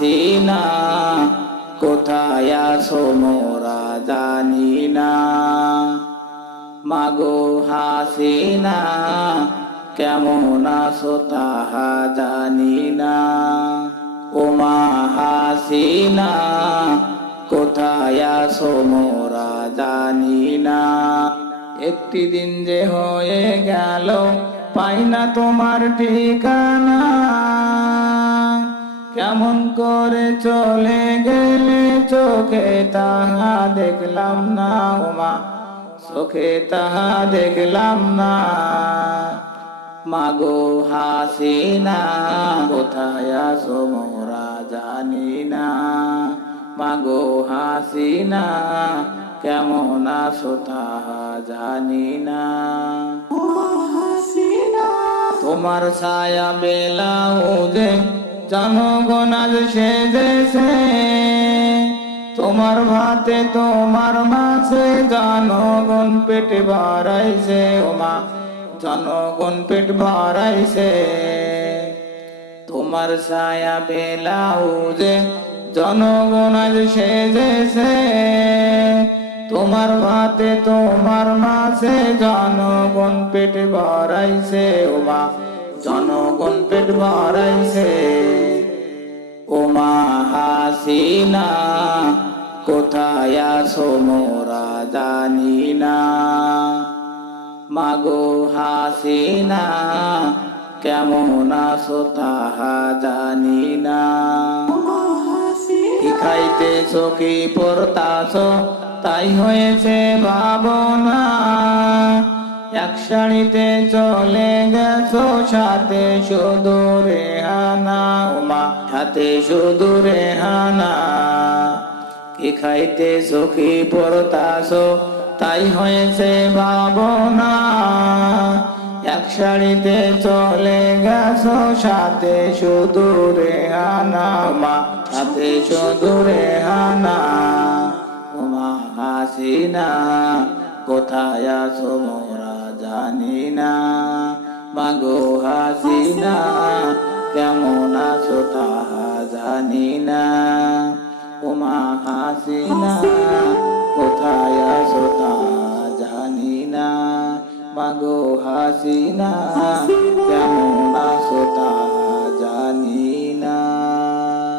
হাসিনা কোথায় আছো মোরা জানি না। মাগো হাসিনা কেমন আছো তাহা জানি না। ও মা হাসিনা কোথায় আছো মোরা জানি না। একটি দিন যে হয়ে গেল পাই না তোমার ঠিকানা। কেমন করে চলে গেলে চোখে তাহা দেখলাম না। ও মা চোখে তাহা দেখলাম না। মাগো হাসিনা কোথায় আছো মোরা জানি না। মাগো হাসিনা কেমন আছো তাহা জানি না। তোমার ছায়া বেলাউজে জনগণ আজ সেজেছে। তোমার ভাতে তোমার মাছে জনগণ পেট ভরাইছে। ও মা জনগণ পেট ভরাইছে। তোমার ছায়া বেলাউজে জনগণ আজ সেজেছে। তোমার ভাতে তোমার মাছে জনগণ পেট ভরাইছে। ও মা জনগণ পেট ভরাইছে। ও মা হাসিনা কোথায় আছো মোরা জানি না। মাগো হাসিনা কেমন আছো তাহা জানি না। কি খাইতেছো কি পরতাছো তাই হয়েছে ভাবনা। এক শাড়িতে চলে গেছো সাথে শুধু রেহানা। ও মা সাথে শুধু রেহানা। কি খাইতেছো কি পরতাছো তাই হয়েছে ভাবনা। এক শাড়িতে চলে গেছো সাথে শুধু রেহানা। মা সাথে শুধু রেহানা। ও মা হাসিনা কোথায় আছো মোরা জানি না। মাগো হাসিনা কেমন আছো তাহা জানি না। ও মা হাসিনা কোথায় আছো তাহা জানি না। মাগো হাসিনা কেমন আছো তাহা